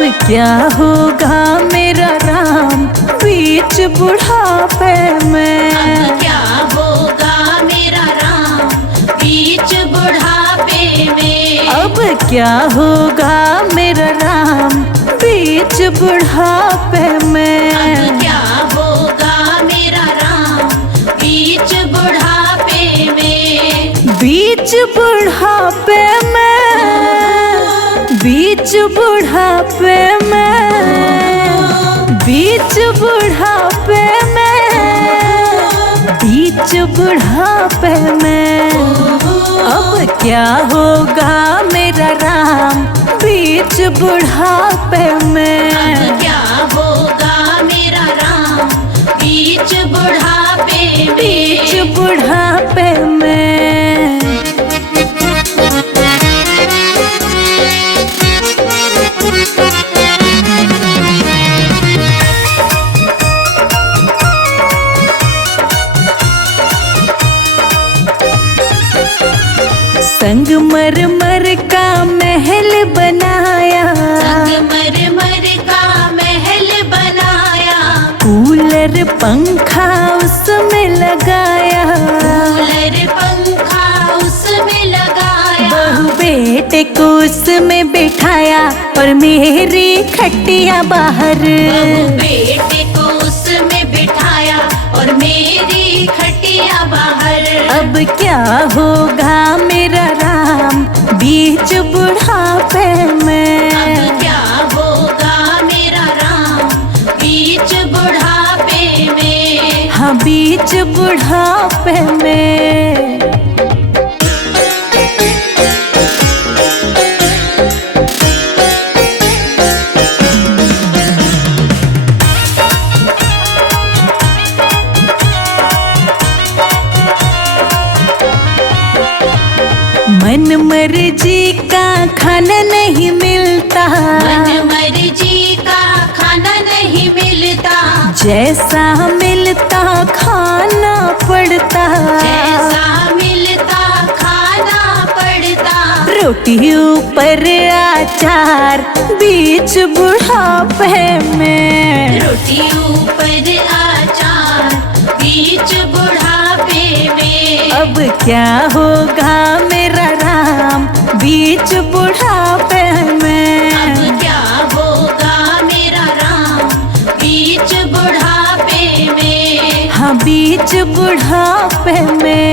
क्या होगा मेरा राम बीच बुढ़ापे में। अब क्या होगा मेरा राम बीच बुढ़ापे में। अब क्या होगा मेरा राम बीच बुढ़ापे में। अब क्या होगा मेरा राम बीच बुढ़ापे में। बीच बुढ़ापे में, बीच बुढ़ापे में, बीच बुढ़ापे में, बीच बुढ़ापे में। अब क्या होगा मेरा राम बीच बुढ़ापे में। अब क्या होगा मेरा राम बीच बुढ़ापे में। बीच बुढ़ापे में। संगमरमर का महल बनाया। संगमरमर का महल बनाया। कूलर पंखा उसमें लगाया। कूलर पंखा उसमें लगाया। बहू बेटे को उसमें बिठाया और मेरी खटिया बाहर। बहू बेटे को उसमें बिठाया और मेरी खटिया बाहर। अब क्या होगा मेरा राम बीच बुढ़ापे में। अब क्या होगा मेरा राम बीच बुढ़ापे में। हाँ बीच बुढ़ापे में। मन मर्जी का खाना नहीं मिलता। मन मर्जी का खाना नहीं मिलता। जैसा मिलता खाना पड़ता। जैसा मिलता खाना पड़ता। रोटी ऊपर अचार बीच बुढ़ापे में। रोटी ऊपर अचार बीच बुढ़ापे में। अब क्या होगा मेरा राम बीच बुढ़ापे में। अब क्या होगा मेरा राम बीच बुढ़ापे में। हाँ बीच बुढ़ापे में।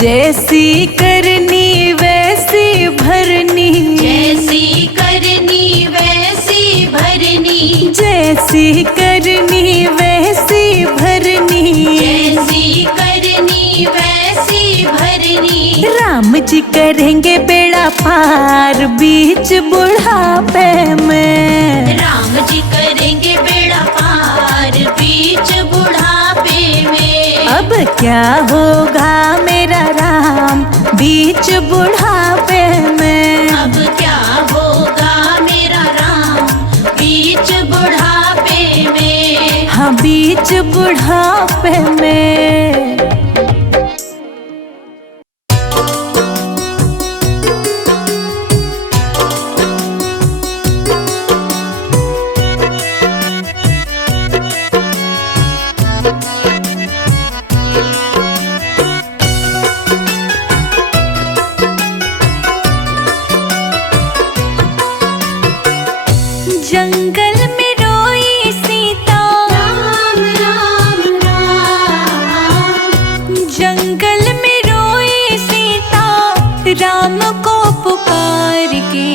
जैसी करनी वैसी भरनी। जैसी करनी वैसी भरनी। जैसी करनी वैसी भरनी। जैसी करनी वैसी भरनी। राम जी करेंगे बेड़ा पार बीच बुढ़ापे में। राम जी करेंगे बेड़ा पार बीच बुढ़ापे में। अब क्या होगा मेरा राम बीच बुढ़ापे में। अब क्या होगा मेरा राम बीच बुढ़ापे में। हाँ बीच बुढ़ापे में। जंगल में रोई सीता। राम राम राम। जंगल में रोई सीता राम को पुकार के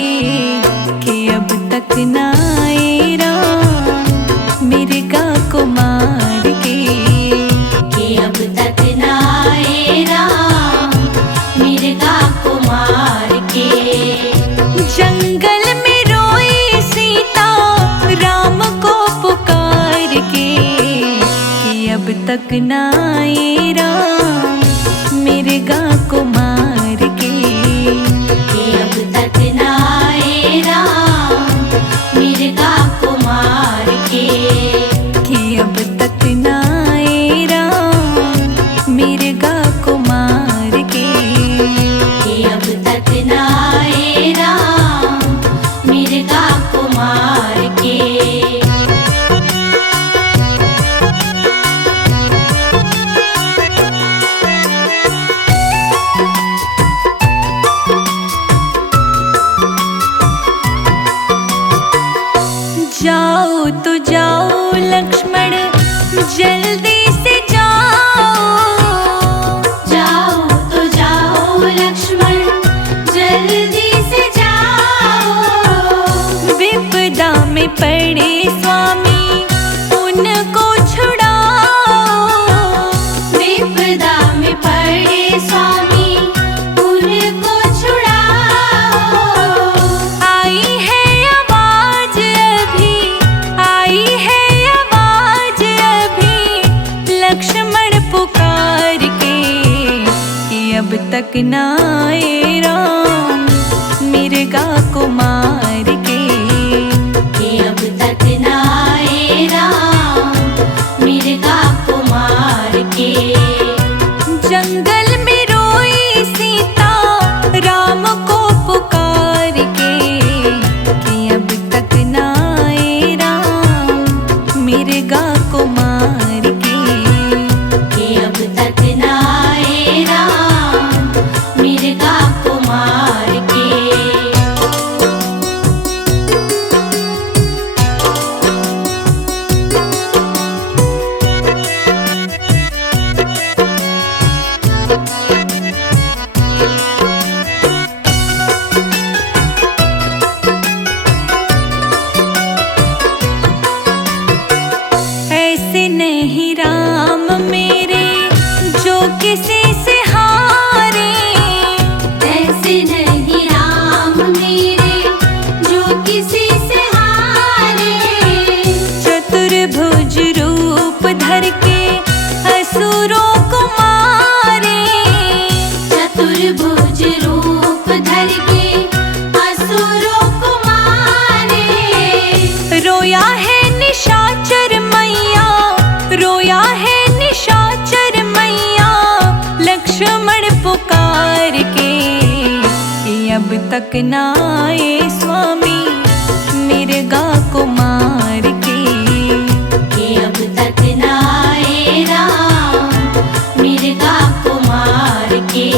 कि अब तक ना आए राम मिर्गा को मार के। कि अब तक ना आए राम मिर्गा को मार के। जंगल में रोई सीता राम को पुकार के कि अब तक ना आए राम मिर्गा को मार के। कि अब तक ना आए तो जाओ लक्ष्मण जल्दी से जाओ। जाओ तो जाओ लक्ष्मण जल्दी से जाओ। विपदा में पड़े स्वामी उनको छुड़ाओ। विपदा में पड़े स्वामी उनको छुड़ाओ। आई है आवाज अभी, आई है आवाज अभी लक्ष्मण पुकार के कि अब तक ना आए राम मिर्गा को मार के। कि अब तक ना आए राम मिर्गा को मार के। जंगल में रोई सीता राम को पुकार के कि अब तक ना आए राम मिर्गा को मार के। कि अब तक ना आए राम मिर्गा को मार के। ऐसे नहीं राम मेरे जो किसी से हारे। ऐसे नहीं राम मेरे जो किसी से हारे। चतुर्भुज रूप धर के असुरों को मारे। चतुर्भुज रूप धर के असुरों को मारे। रोया है निशाचर मैया, रोया है निशाचर मैया लक्ष्मण पुकार के कि अब तक ना आए स्वामी मिर्गा को मार के। कि अब तक ना आए राम मिर्गा को मार के।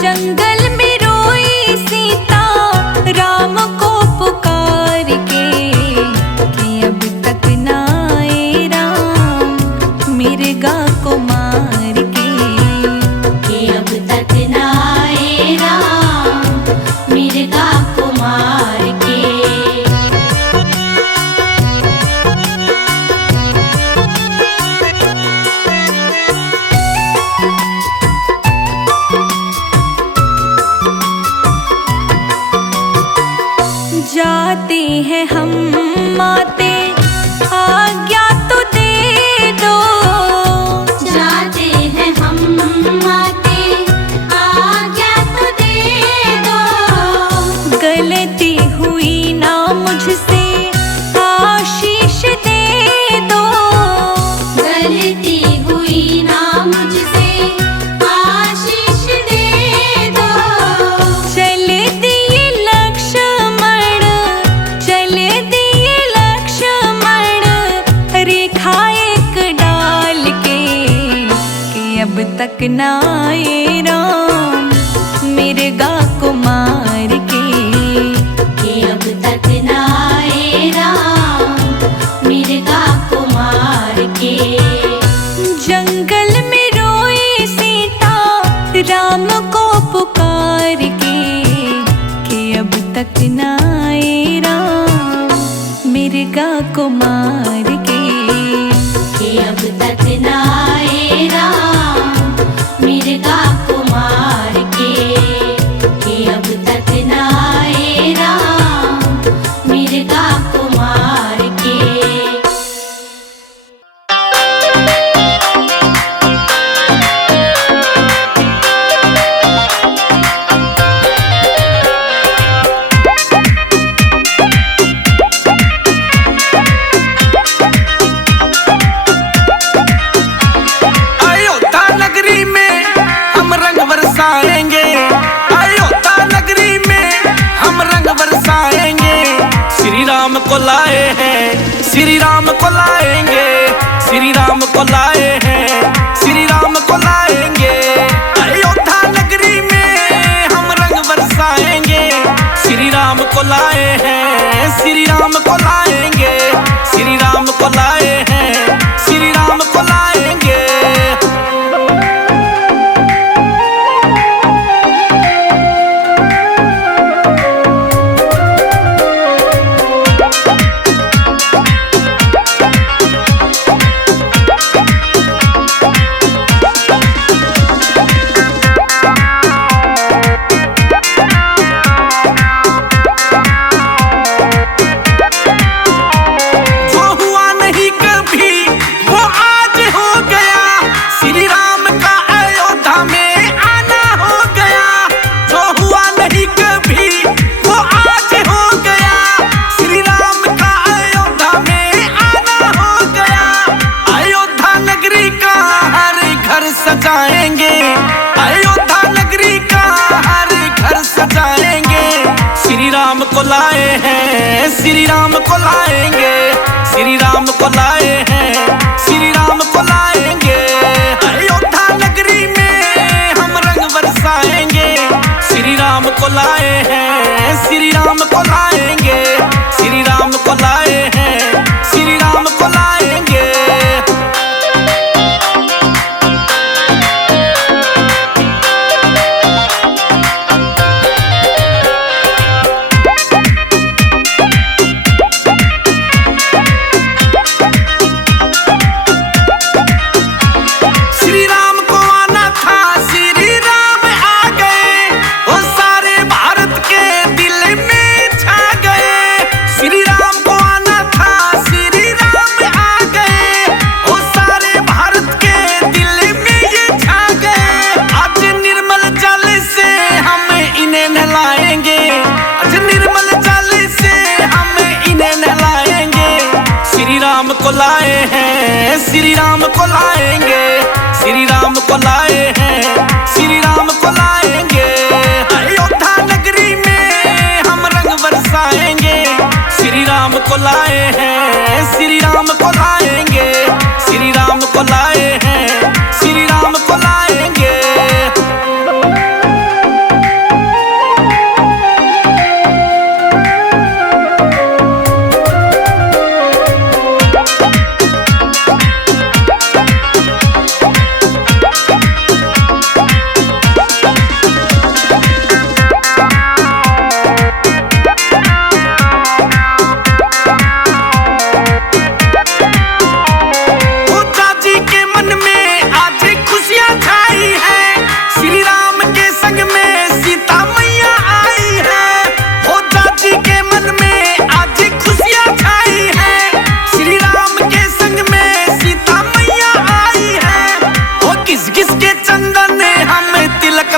जंगल में रोई सीता राम को पुकार के कि अब तक ना आए राम मिर्गा को मार के। कि अब तक ना आए राम मिर्गा को मार के। जाते हैं हम माते आज्ञा तो दे दो। जाते हैं हम माते आज्ञा तो दे दो। गलती हुई ना मुझसे आशीष दे दो। गलती हुई ना मुझसे आशीष दे दो। चल दिए लक्ष्मण, चल दिए लक्ष्मण रेखा एक डाल के कि अब तक ना आए राम मिर्गा को मार के। कि अब तक ना आए राम मिर्गा को मार के। जंगल में रोई सीता राम को पुकार के कि अब तक ना आए राम मिर्गा को मार के। कि अब तक ना आए राम मिर्गा को मार के। कि अब तक ना आए राम मिर्गा को मार के। अयोध्या नगरी में हम रंग बरसाएंगे। अयोध्या नगरी में हम रंग बरसाएंगे। श्री राम को लाए हैं, श्री राम को लाएंगे। श्री राम को लाए हैं, श्री राम को लाएंगे। अयोध्या नगरी में हम रंग बरसाएंगे। श्री राम को लाए हैं, श्री राम को लाएंगे। को लाए हैं, श्री राम को लाएंगे। सजाएंगे अयोध्या नगरी का हर घर सजाएंगे, श्री राम को लाए हैं, श्री राम को लाएंगे, श्री राम को लाए हैं, श्री राम को लाएंगे। अयोध्या नगरी में हम रंग बरसाएंगे, श्री राम को लाए हैं, श्री राम को लाएंगे, श्री राम को लाए हैं, श्री राम को लाएंगे। को लाए हैं, श्री राम को लाएंगे, श्री राम को लाए हैं, श्री राम को लाएंगे। अयोध्या नगरी में हम रंग बरसाएंगे, श्री राम को लाए हैं, श्री राम को लाएंगे, श्री राम को लाए हैं, श्री राम को लाएंगे।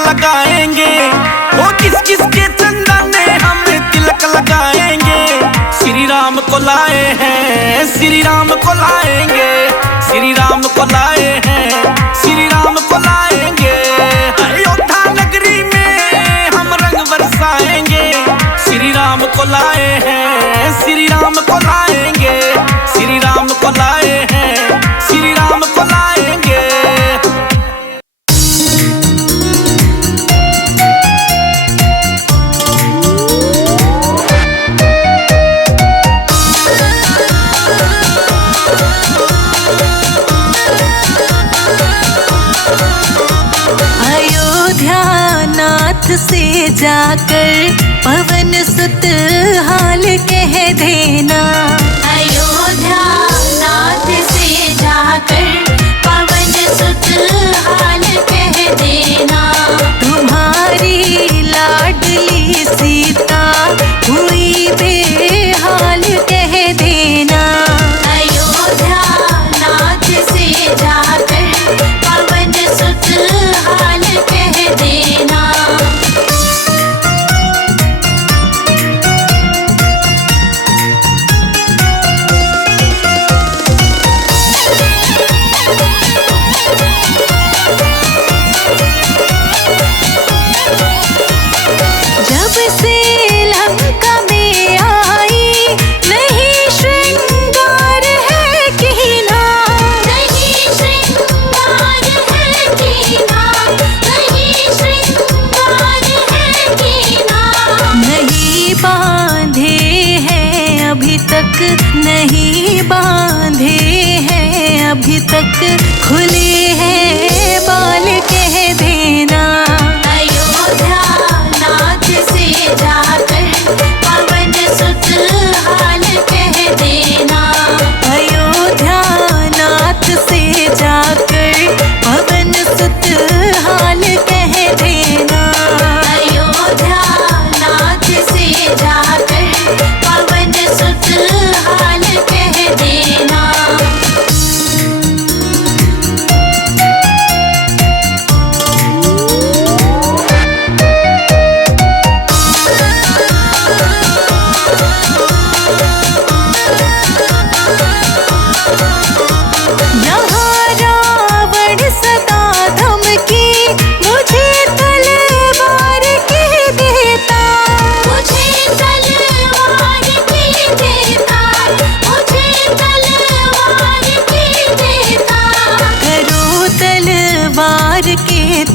लगाएंगे वो किस किस के चंदन हम तिलक लगाएंगे, श्री राम को लाए हैं, श्री राम को लाएंगे, श्री राम को लाए हैं, श्री राम को लाएंगे। अयोध्या नगरी में हम रंग बरसाएंगे, श्री राम को लाए हैं, श्री राम को लाएंगे, श्री राम को लाए हैं, श्री राम को लाएंगे। से जाकर पवन सुत हाल कह देना, अयोध्या नाथ से जाकर पवन सुत हाल कह देना। तुम्हारी लाडली सीता हुई बेहाल कह देना, अयोध्या नाथ से जाकर पवन सुत हाल कह देना।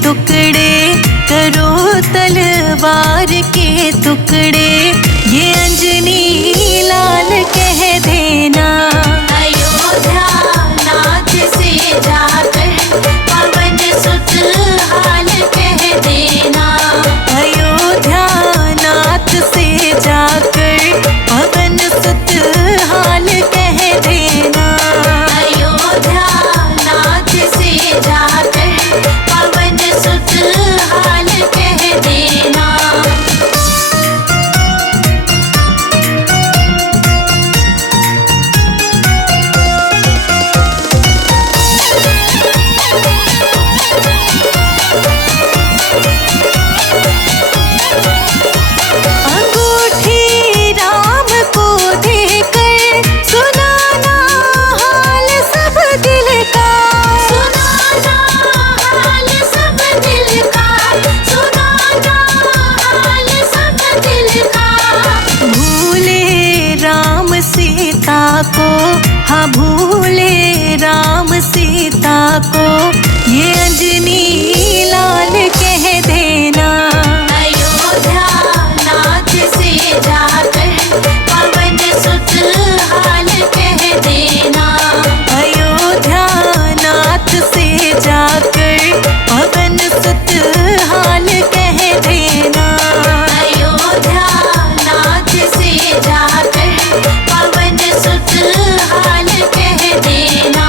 टुकड़े करो तलवार के टुकड़े, ये अंजनी लाल कह देना। अयोध्या नाथ से जाकर पवन सुत हाल कह देना। अयोध्या नाथ से जाकर पवन सुत हाल कह देना। अयोध्या नाथ से जाकर पवन सुत हाल कह देना। अंगूठी राम को देकर सुनाना हाल सब दिल का। सुनाना हाल सब दिल का, सुनाना हाल सब दिल का। भूले राम सीता को, हाँ भूले राम सीता को, ये अंजनी लाल कह देना। अयोध्या नाथ से जाकर पवन सुत हाल कह देना। अयोध्या नाथ से जाकर पवन सुत हाल कह देना। अयोध्या नाथ से जाकर पवन सुत हाल कह देना।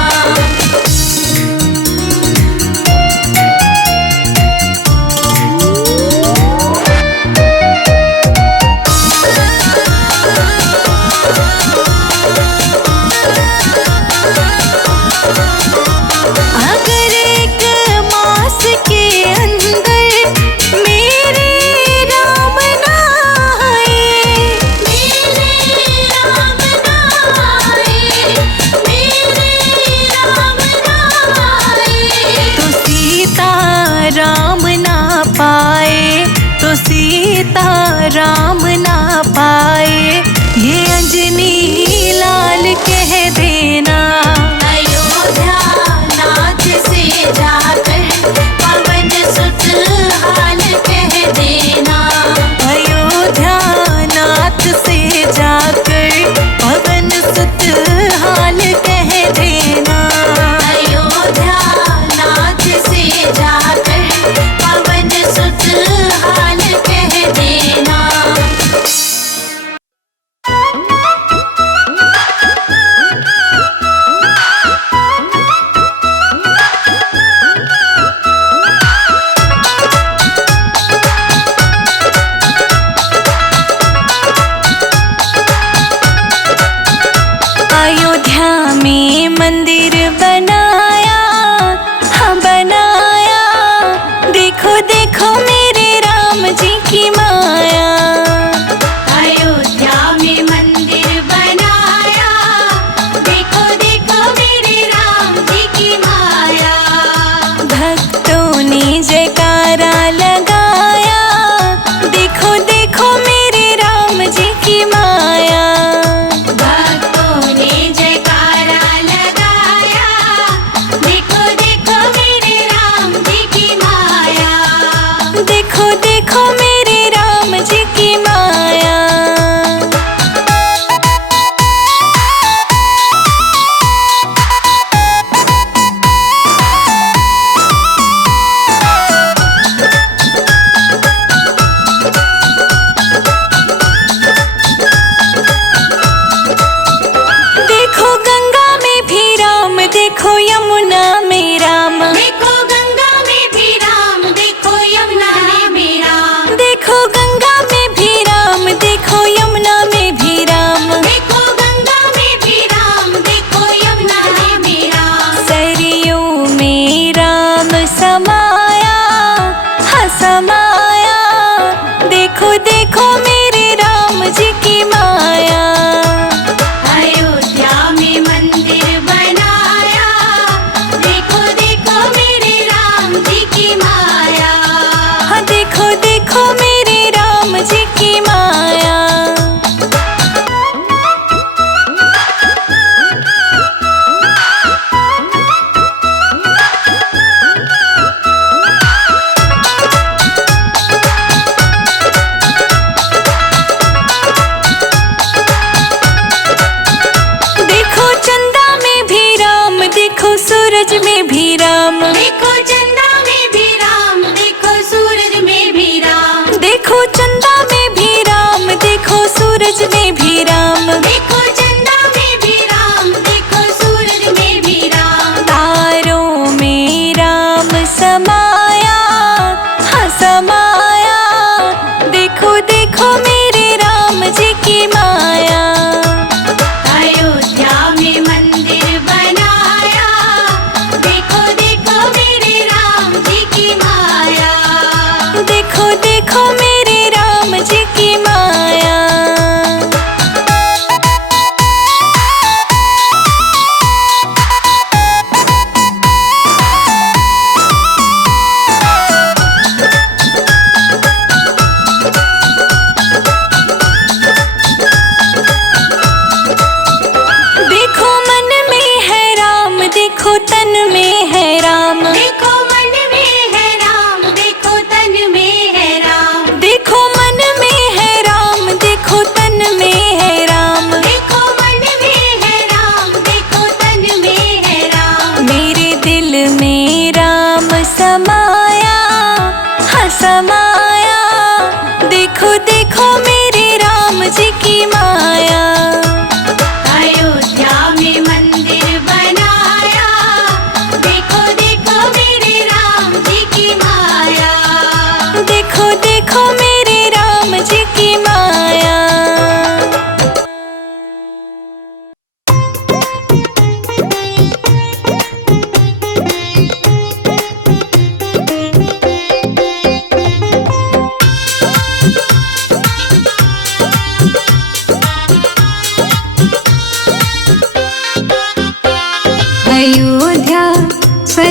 अगर एक मास के अंदर मेरे राम न आए, मेरे राम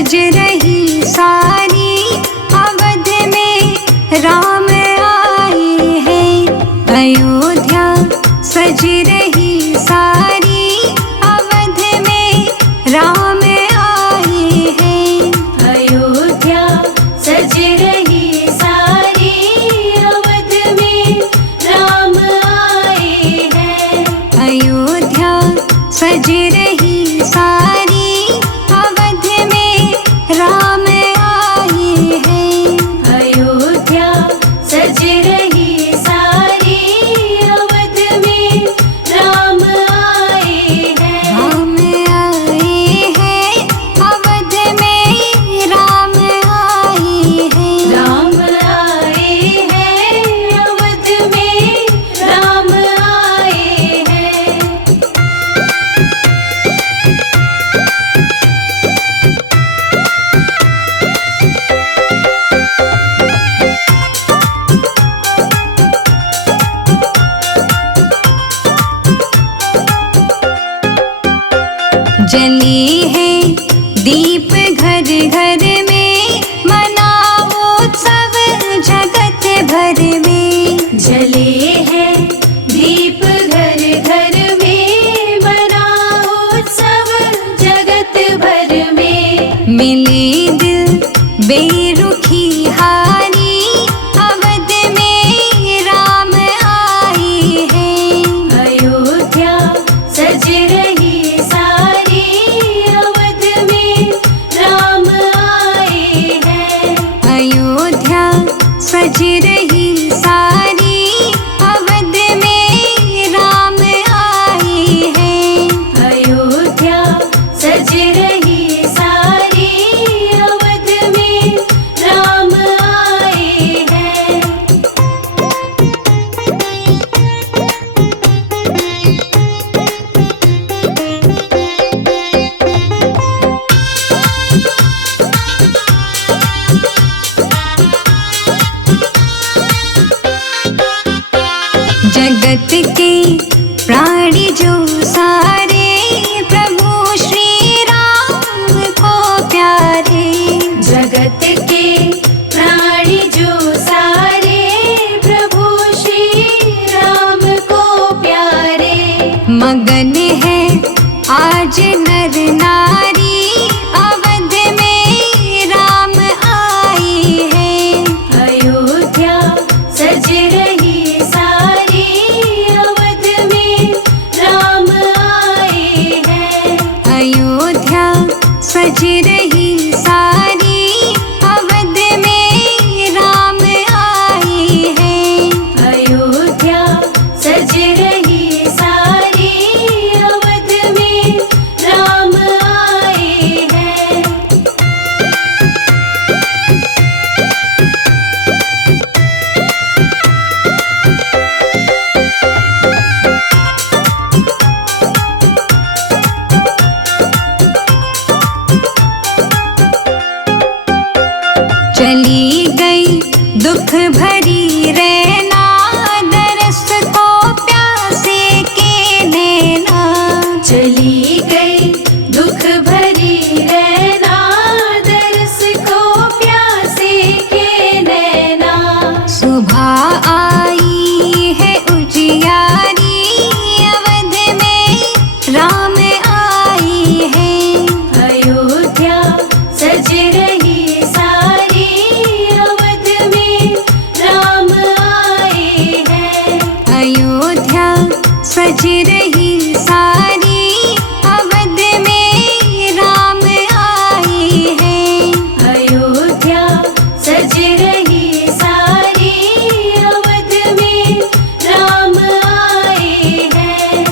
सज रही सारी अवध में राम आए हैं। अयोध्या सज रही सारी अवध में राम आए हैं। अयोध्या सज रही सारी अवध में राम आए हैं। अयोध्या सज रही सारी अवध में राम आए हैं। अयोध्या सज रही सारी अवध में राम आए हैं। राम आए हैं अवध में राम आए हैं। राम आए हैं अवध में राम आए हैं। जले हैं दीप घर घर में, मनाओ उत्सव जगत भर में। जले हैं दीप घर घर में, मनाओ उत्सव जगत भर में। मिले दिल बेरुखी हारी अवध में राम आए हैं। अयोध्या सज रही सारी अवध में राम आए हैं। अयोध्या सज रही सारी अवध में राम आए हैं। अयोध्या सज रही सारी अवध में राम आए हैं। जगत के प्राणी जो सारे प्रभु श्री राम को प्यारे। जगत के प्राणी जो सारे प्रभु श्री राम को प्यारे। मगन है आज नर नारी अवध में राम आए हैं। अयोध्या सज रही सारी अवध में राम आए हैं। अयोध्या सज रही सारी अवध में राम आए हैं। अयोध्या सज रही सारी अवध में राम आए हैं। चली गई दुख भरी रैना, दरस को प्यासे के नैना। चली गई दुख भरी रैना, दरस को प्यासे के नैना। सुबह आई है उजियारी अवध में राम आए हैं। अयोध्या सज रही सारी अवध में राम आए हैं। अयोध्या सज रही सारी अवध में राम आए हैं। अयोध्या सज रही सारी अवध में राम आए हैं।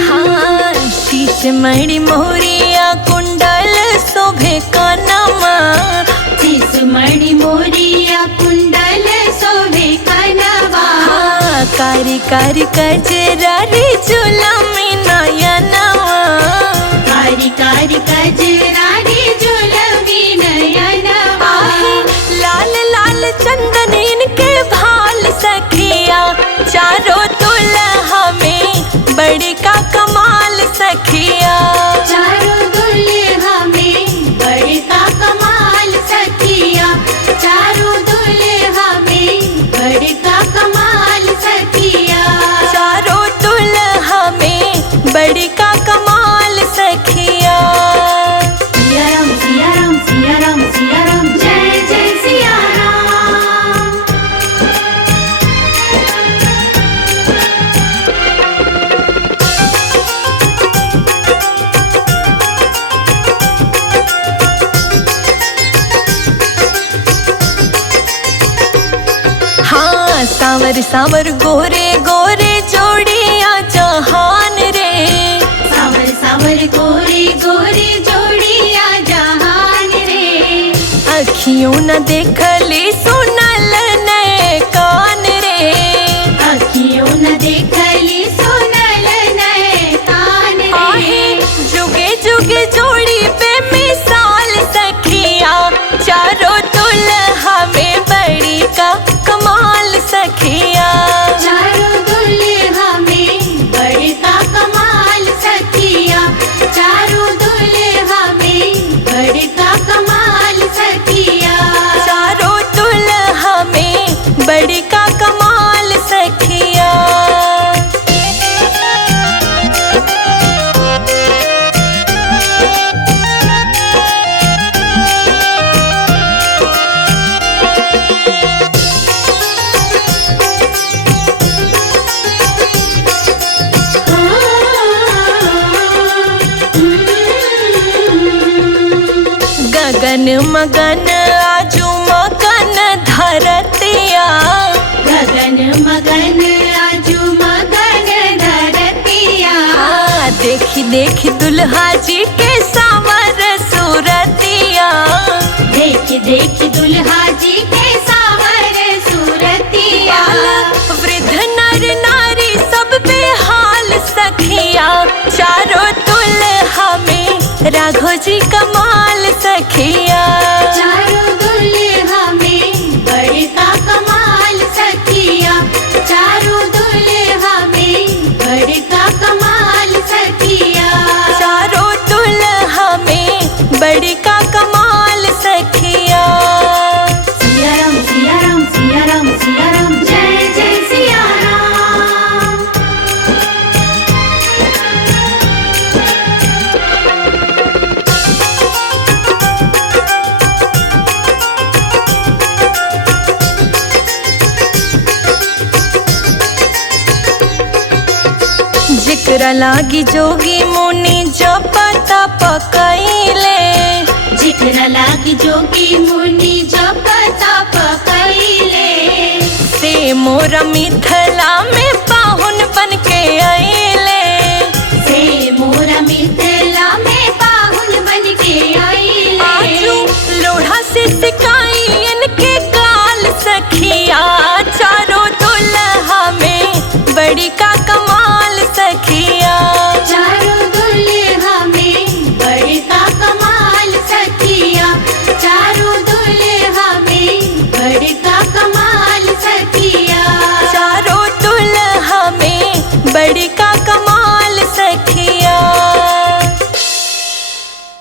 हाँ, शीश मणि मोरिया कुंडल शोभे कानमा, शीश मणि मोरिया कुंडल शोभे कनवा। हाँ, कारी कारी कजरारी जुलमी नयनवा, कारी कारी कजरारी जुलमी नयनवा। लाल लाल चंदन इनके भाल सखिया, चारों दुल्हा में बड़ी का कमाल सखिया। चारों दुल्हा में बड़े का कमाल सखिया, चारों दुल्हा में बड़े का कमाल सखिया। चारों दुल्हा में बड़ी का कमाल सखिया। सिया राम सिया राम सिया राम सिया राम, जय जय सिया राम। हाँ, सांवर सांवर गोरे गोरे जोड़िया जहान रे, सावर सावर गोरी गोरी जोड़िया जहान रे। अखियों न देखली सुनल नए कान रे, अखियों न देखली सुनल नए कान आहे रे। जुगे जुगे जोड़ी पे मिसाल सखिया, चारों दुल्हा में बड़ी का कमाल सखिया। चारों दुल्हा में बड़े का कमाल सखिया, चारों दुल्हा में बड़े का कमाल सखिया। चारों दुल्हा में बड़ी का कमाल सखिया। गगन मगन आजू मगन धरतिया, गगन मगन आजू मगन धरतिया। हाँ, देखी देखी दुल्हा जी के सावर सूरतिया, देख देख दुल्हा जी के सावर सूरतिया। वृद्ध नर नारी सब बेहाल सखिया, चारों दुल्हा में राघो जी कमाल सखिया। चारों दुल्हा में बड़े का कमाल सखिया, चारों दुल्हा में बड़े का कमाल सखिया। चारों दुल्हा में बड़ी का कमाल सखिया। सिया राम सिया राम सिया राम सिया राम, जय जय सिया राम। जिकरा लागी जोगी मुनि जप तप कइले, जिकरा लागी जोगी मुनि जप तप कइले। से मोरा मिथिला में